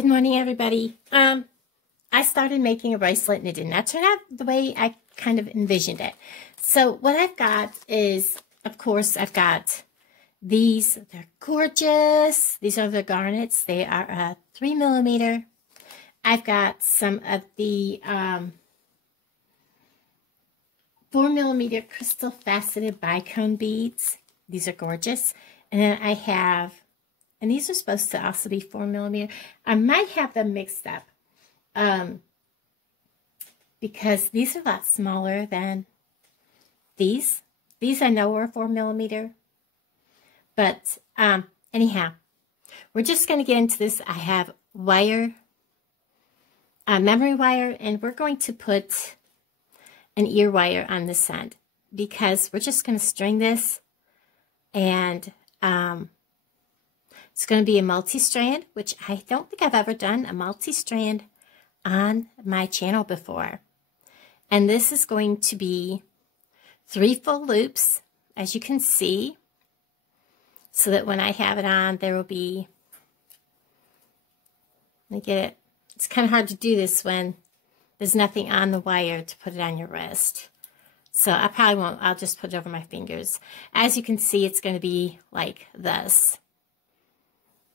Good morning, everybody. I started making a bracelet and it did not turn out the way I kind of envisioned it. So what I've got is, of course, I've got these. They're gorgeous. These are the garnets. They are a 3mm. I've got some of the 4mm crystal faceted bicone beads. These are gorgeous. And then I have, and these are supposed to also be 4mm. I might have them mixed up because these are a lot smaller than these. These I know are 4mm. But anyhow, we're just going to get into this. I have wire, memory wire, and we're going to put an ear wire on this end because we're just going to string this, and it's going to be a multi-strand, which I don't think I've ever done a multi-strand on my channel before. And this is going to be 3 full loops, as you can see, so that when I have it on, there will be, let me get it. It's kind of hard to do this when there's nothing on the wire to put it on your wrist. So I probably won't, I'll just put it over my fingers. As you can see, it's going to be like this.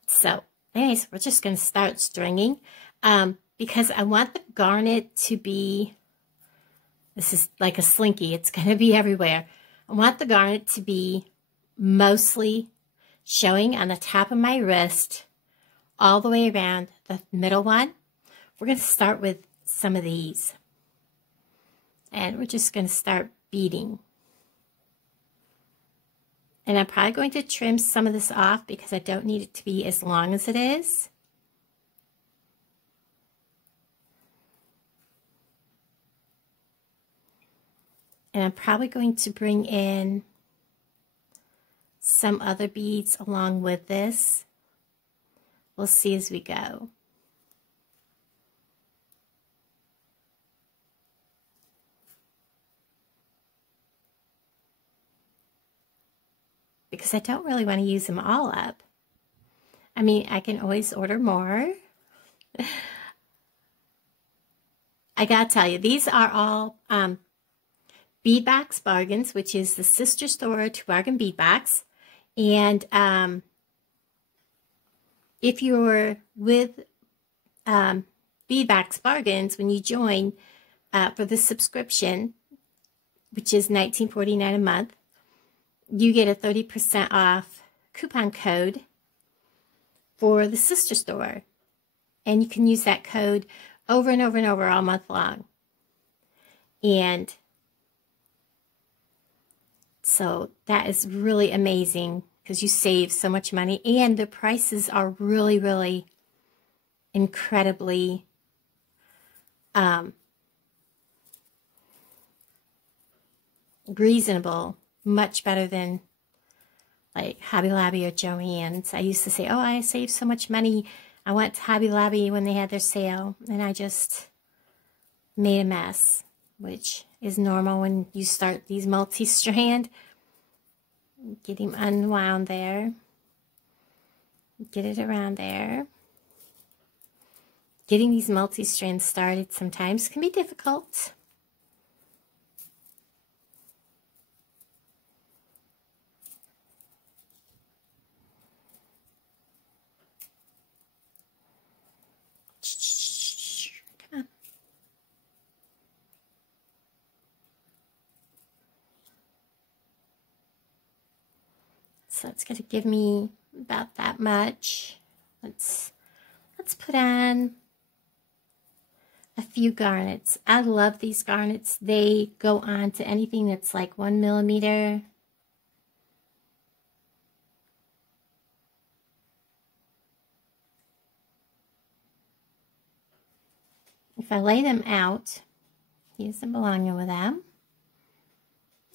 So anyways, we're just going to start stringing because I want the garnet to be, this is like a slinky. It's going to be everywhere. I want the garnet to be mostly showing on the top of my wrist all the way around the middle one. We're going to start with some of these. And we're just going to start beading. And I'm probably going to trim some of this off because I don't need it to be as long as it is. And I'm probably going to bring in some other beads along with this. We'll see as we go. Because I don't really want to use them all up. I mean, I can always order more. I gotta tell you, these are all Bead Box Bargains, which is the sister store to Bargain Bead Box. And if you're with Bead Box Bargains, when you join for the subscription, which is $19.49 a month, you get a 30% off coupon code for the sister store. And you can use that code over and over and over all month long. And so that is really amazing because you save so much money. And the prices are really, really incredibly reasonable. Much better than like Hobby Lobby or Joann's. I used to say, oh, I saved so much money. I went to Hobby Lobby when they had their sale, and I just made a mess, which is normal when you start these multi-strand. Get him unwound there. Get it around there. Getting these multi-strands started sometimes can be difficult. So it's going to give me about that much. Let's put on a few garnets. I love these garnets. They go on to anything that's like 1mm. If I lay them out, he doesn't belong with them.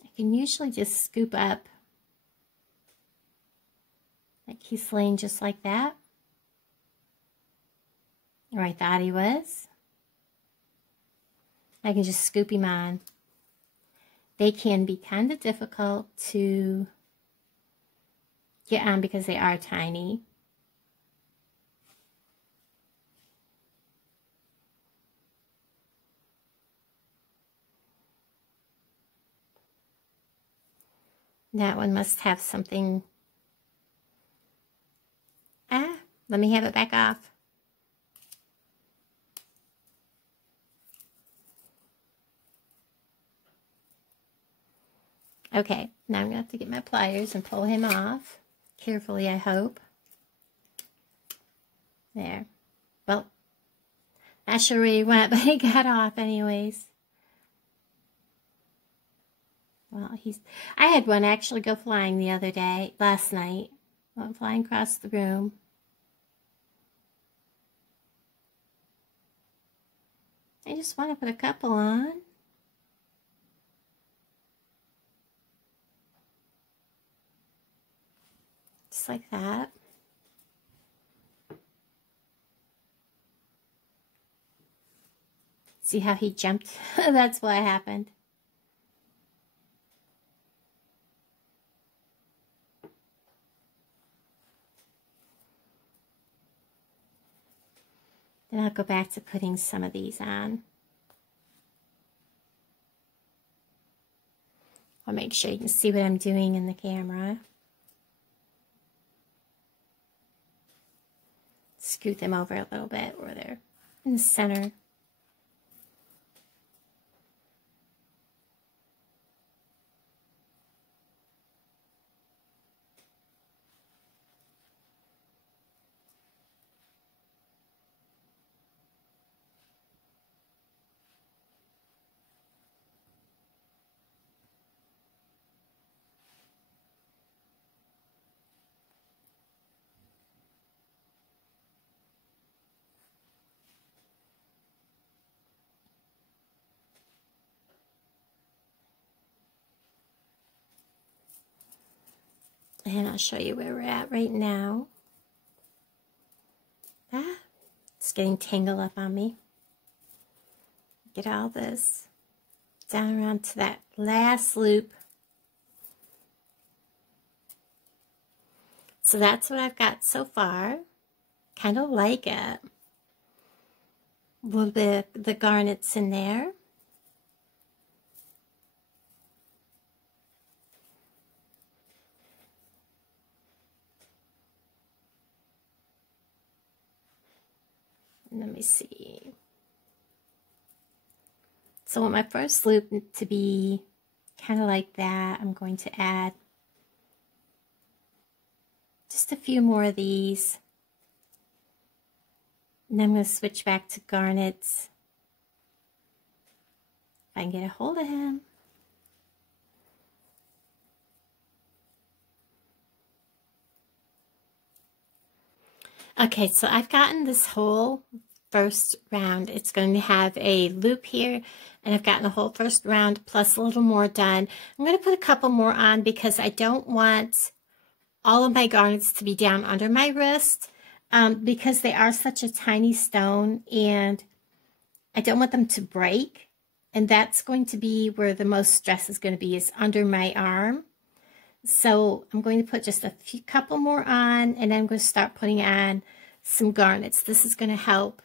I can usually just scoop up like he's laying just like that. Or I thought he was. I can just scoop him on. They can be kind of difficult to get on because they are tiny. That one must have something. Let me have it back off. Okay, now I'm going to have to get my pliers and pull him off. Carefully, I hope. There. Well, not sure where he went, but he got off anyways. Well, I had one actually go flying the other day, last night. Went flying across the room. I just want to put a couple on. Just like that. See how he jumped? That's what happened. Then I'll go back to putting some of these on. I'll make sure you can see what I'm doing in the camera. Scoot them over a little bit where they're in the center. And I'll show you where we're at right now. It's getting tangled up on me. Get all this down around to that last loop. So that's what I've got so far. Kind of like it. A little bit of the garnets in there. Let me see. So I want my first loop to be kind of like that. I'm going to add just a few more of these. And then I'm going to switch back to garnets. If I can get a hold of him. Okay, so I've gotten this whole first round. It's going to have a loop here, and I've gotten the whole first round plus a little more done. I'm going to put a couple more on because I don't want all of my garnets to be down under my wrist because they are such a tiny stone, and I don't want them to break. And that's going to be where the most stress is going to be, is under my arm. So I'm going to put just a couple more on, and then I'm going to start putting on some garnets. This is going to help,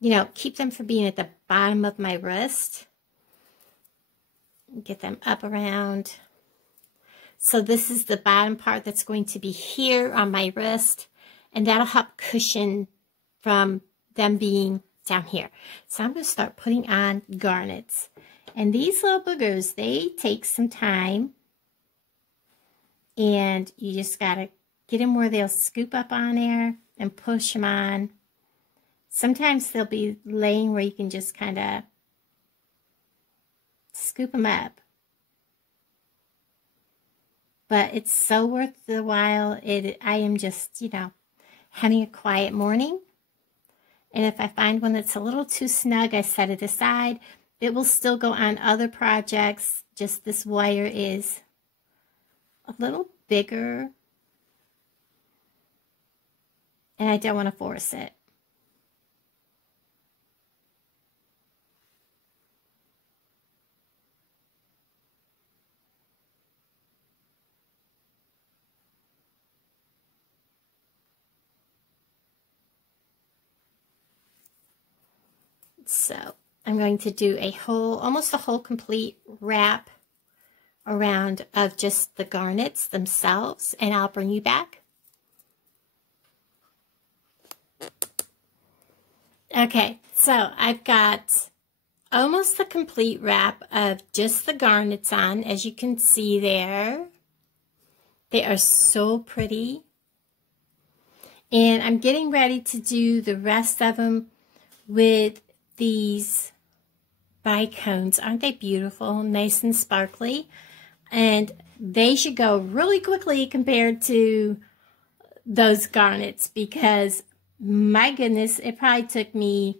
you know, keep them from being at the bottom of my wrist. Get them up around. So this is the bottom part that's going to be here on my wrist, and that'll help cushion from them being down here. So I'm going to start putting on garnets. And these little boogers, they take some time. And you just got to get them where they'll scoop up on there and push them on. Sometimes they'll be laying where you can just kind of scoop them up. But it's so worth the while. I am just, you know, having a quiet morning. And if I find one that's a little too snug, I set it aside. It will still go on other projects. Just this wire is a little bigger, and I don't want to force it. So I'm going to do a whole, almost a whole complete wrap around of just the garnets themselves, and I'll bring you back. Okay, so I've got almost the complete wrap of just the garnets on, as you can see there. They are so pretty. And I'm getting ready to do the rest of them with these bicones. Aren't they beautiful? Nice and sparkly. And they should go really quickly compared to those garnets, because my goodness, it probably took me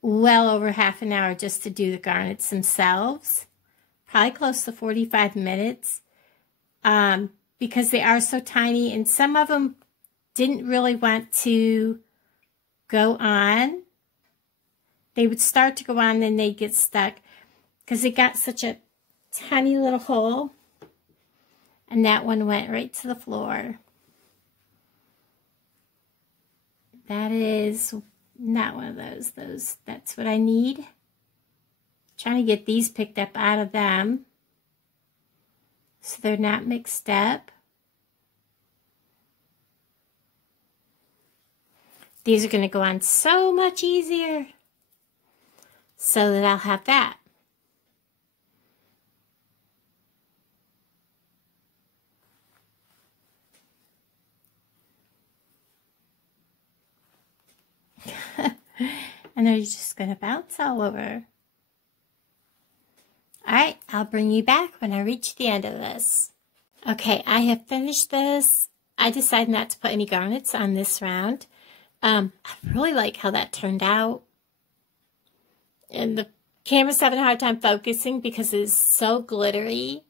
well over half an hour just to do the garnets themselves. Probably close to 45 minutes. Because they are so tiny, and some of them didn't really want to go on. They would start to go on, then they'd get stuck because they got such a tiny little hole. And that one went right to the floor. That is not one of those. That's what I need. Trying to get these picked up out of them so they're not mixed up. These are going to go on so much easier, so that I'll have that. And they're just going to bounce all over. All right, I'll bring you back when I reach the end of this. Okay, I have finished this. I decided not to put any garnets on this round. I really like how that turned out. And the camera's having a hard time focusing because it's so glittery.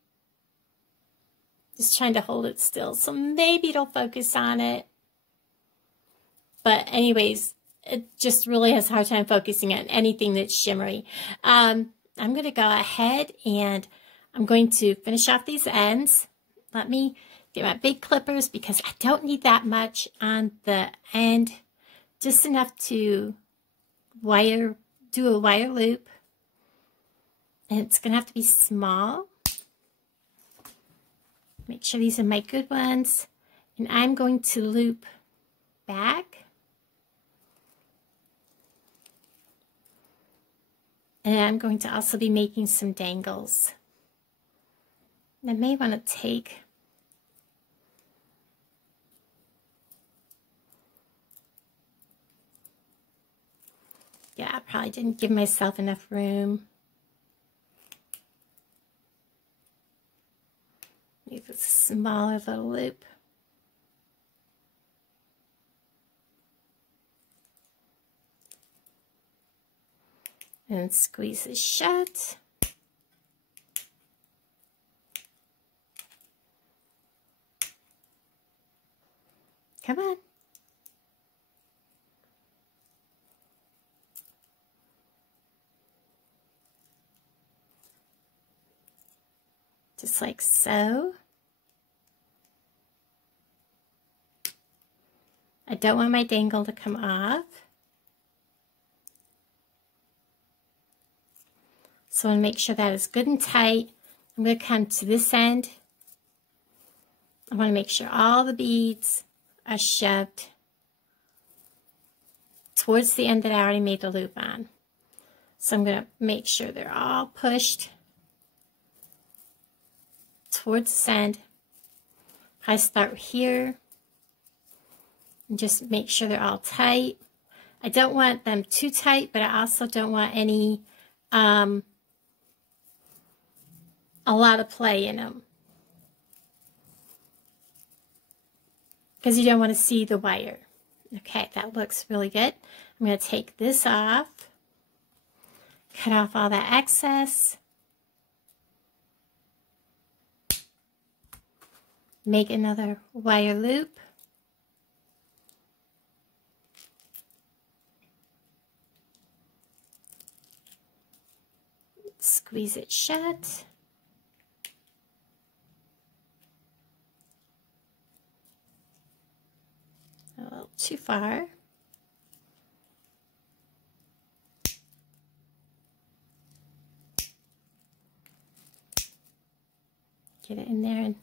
Just trying to hold it still, so maybe it'll focus on it. But anyways, it just really has a hard time focusing on anything that's shimmery. I'm going to go ahead and I'm going to finish off these ends. Let me get my big clippers because I don't need that much on the end. Just enough to do a wire loop. And it's going to have to be small. Make sure these are my good ones. And I'm going to loop back. And I'm going to also be making some dangles. And I may want to take yeah, I probably didn't give myself enough room. Make a smaller little loop. And squeeze it shut. Come on. Just like so. I don't want my dangle to come off. So I want to make sure that is good and tight. I'm going to come to this end. I want to make sure all the beads are shoved towards the end that I already made the loop on. So I'm going to make sure they're all pushed towards this end. I start here and just make sure they're all tight. I don't want them too tight, but I also don't want any a lot of play in them, because you don't want to see the wire. Okay, that looks really good. I'm going to take this off, cut off all that excess, make another wire loop, squeeze it shut. A little too far. Get it in there and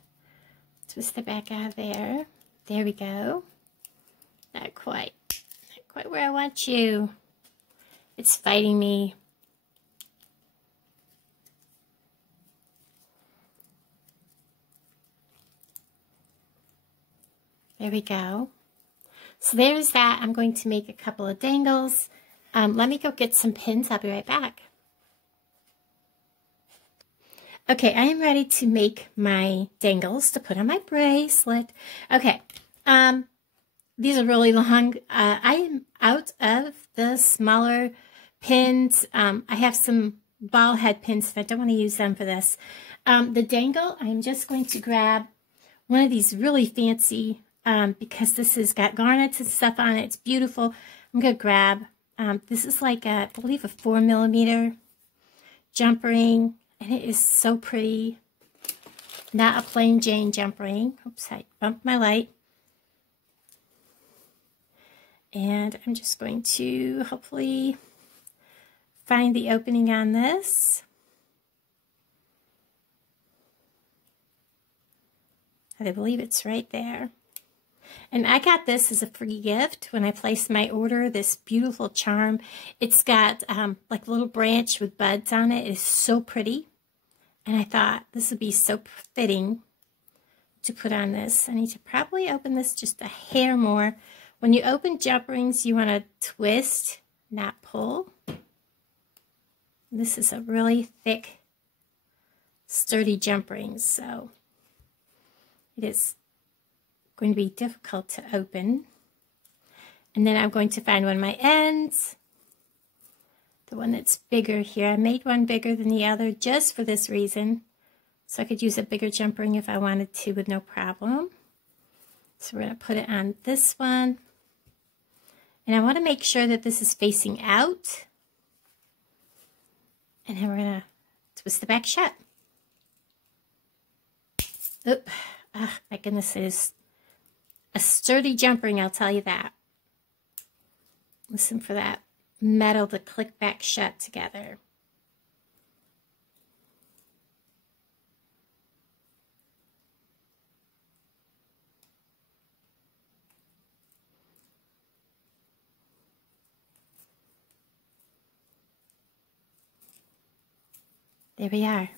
twist the back out of there. There we go. Not quite where I want you. It's fighting me. There we go. So there's that. I'm going to make a couple of dangles. Let me go get some pins. I'll be right back. Okay, I am ready to make my dangles to put on my bracelet. Okay, these are really long. I am out of the smaller pins. I have some ball head pins, but I don't want to use them for this. The dangle, I'm just going to grab one of these really fancy, because this has got garnets and stuff on it. It's beautiful. I'm going to grab, this is like, I believe, a 4mm jump ring. And it is so pretty. Not a plain Jane jump ring. Oops, I bumped my light. And I'm just going to hopefully find the opening on this. And I believe it's right there. And I got this as a free gift when I placed my order, this beautiful charm. It's got like a little branch with buds on it. It is so pretty. And I thought this would be so fitting to put on this. I need to probably open this just a hair more. When you open jump rings, you want to twist, not pull. This is a really thick, sturdy jump ring, so it is going to be difficult to open. And then I'm going to find one of my ends, the one that's bigger here. I made one bigger than the other just for this reason, so I could use a bigger jump ring if I wanted to with no problem. So we're going to put it on this one. And I want to make sure that this is facing out. And then we're going to twist the back shut. Oop. Ah, my goodness, it is a sturdy jump ring, I'll tell you that. Listen for that metal to click back shut together. There we are.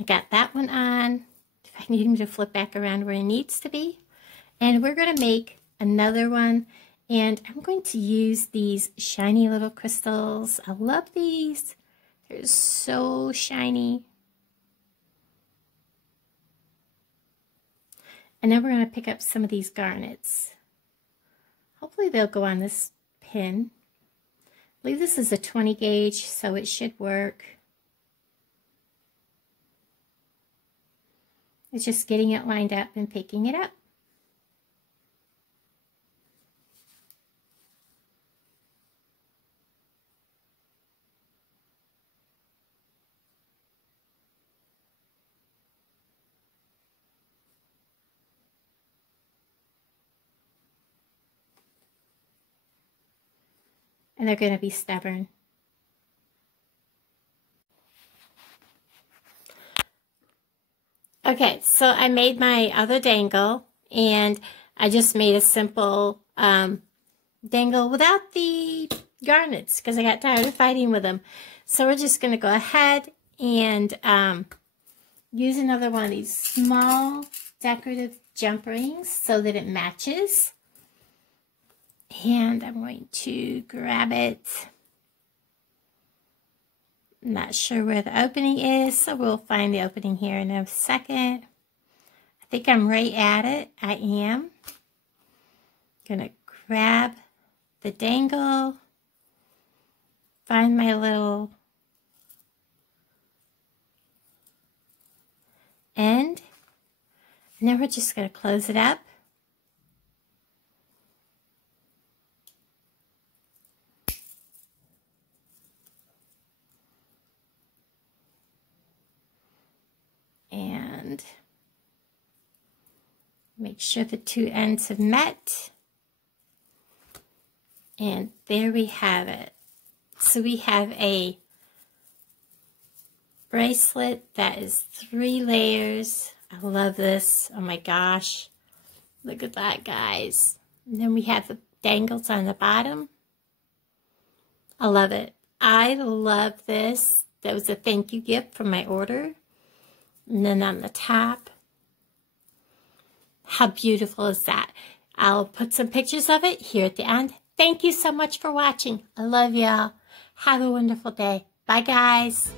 I got that one on. If I need him to flip back around where he needs to be. And we're going to make another one. And I'm going to use these shiny little crystals. I love these. They're so shiny. And then we're going to pick up some of these garnets. Hopefully they'll go on this pin. I believe this is a 20 gauge, so it should work. It's just getting it lined up and picking it up. And they're going to be stubborn. Okay, so I made my other dangle, and I just made a simple dangle without the garnets because I got tired of fighting with them. So we're just going to go ahead and use another one of these small decorative jump rings so that it matches. And I'm going to grab it. I'm not sure where the opening is, so we'll find the opening here in a second. I think I'm right at it. I am. Gonna grab the dangle, find my little end, and then we're just gonna close it up. And make sure the two ends have met. And there we have it. So we have a bracelet that is 3 layers. I love this. Oh my gosh. Look at that, guys. And then we have the dangles on the bottom. I love it. I love this. That was a thank you gift from my order. And then on the top. How beautiful is that? I'll put some pictures of it here at the end. Thank you so much for watching. I love y'all. Have a wonderful day. Bye, guys.